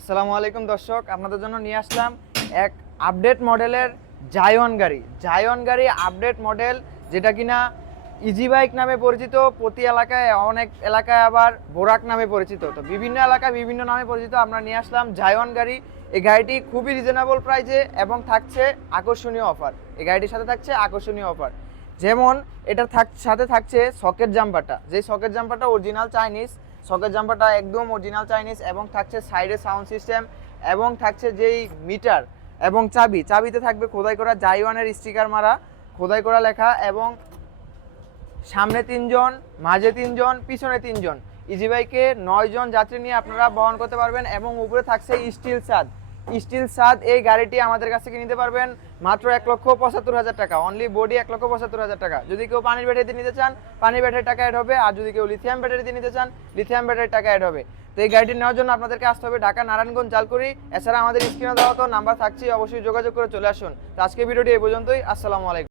আসসালামু আলাইকুম দর্শক, আপনাদের জন্য নিয়ে আসলাম এক আপডেট মডেলের জায়ন গাড়ি আপডেট মডেল, যেটা কিনা ইজি বাইক নামে পরিচিত। প্রতি এলাকায়, অনেক এলাকায় আবার বোরাক নামে পরিচিত। তো বিভিন্ন এলাকায় বিভিন্ন নামে পরিচিত। আমরা নিয়ে আসলাম জায়ন গাড়ি। এই গাড়িটি খুবই রিজনেবল প্রাইসে এবং থাকছে আকর্ষণীয় অফার। এই গাড়িটির সাথে থাকছে আকর্ষণীয় অফার, যেমন এটার সাথে থাকছে সকেট জাম্পারটা। যেই সকেট জাম্পারটা অরিজিনাল চাইনিজ, সকেট জাম্পারটা একদম অরিজিনাল চাইনিজ, এবং থাকছে সাইডে সাউন্ড সিস্টেম, এবং থাকছে যেই মিটার এবং চাবিতে থাকবে খোদাই করা জায়নের স্টিকার মারা, খোদাই করা লেখা, এবং সামনে 3 জন, মাঝে 3 জন, পিছনে 3 জন। ইজি বাইকে 9 জন যাত্রী নিয়ে আপনারা বহন করতে পারবেন। এবং উপরে থাকছে স্টিল ছাদ। এই গাড়িটি আমাদের কাছ থেকে নিতে পারবেন মাত্র 1,75,000 টাকা। অনলি বডি 1,75,000 টাকা। যদি কেউ পানির ব্যাটারি দিয়ে নিতে চান, পানির ব্যাটারির টাকা অ্যাড হবে। আর যদি কেউ লিথিয়াম ব্যাটারি দিয়ে নিতে চান, লিথিয়াম ব্যাটারির টাকা অ্যাড হবে। তো এই গাড়িটি নেওয়ার জন্য আপনাদেরকে আসতে হবে ঢাকা নারায়ণগঞ্জ জালকুড়ি। এছাড়া আমাদের স্ক্রিনে দেওয়া তো নাম্বার থাকছে, অবশ্যই যোগাযোগ করে চলে আসুন। তো আজকে ভিডিওটি এই পর্যন্তই। আসসালামু আলাইকুম।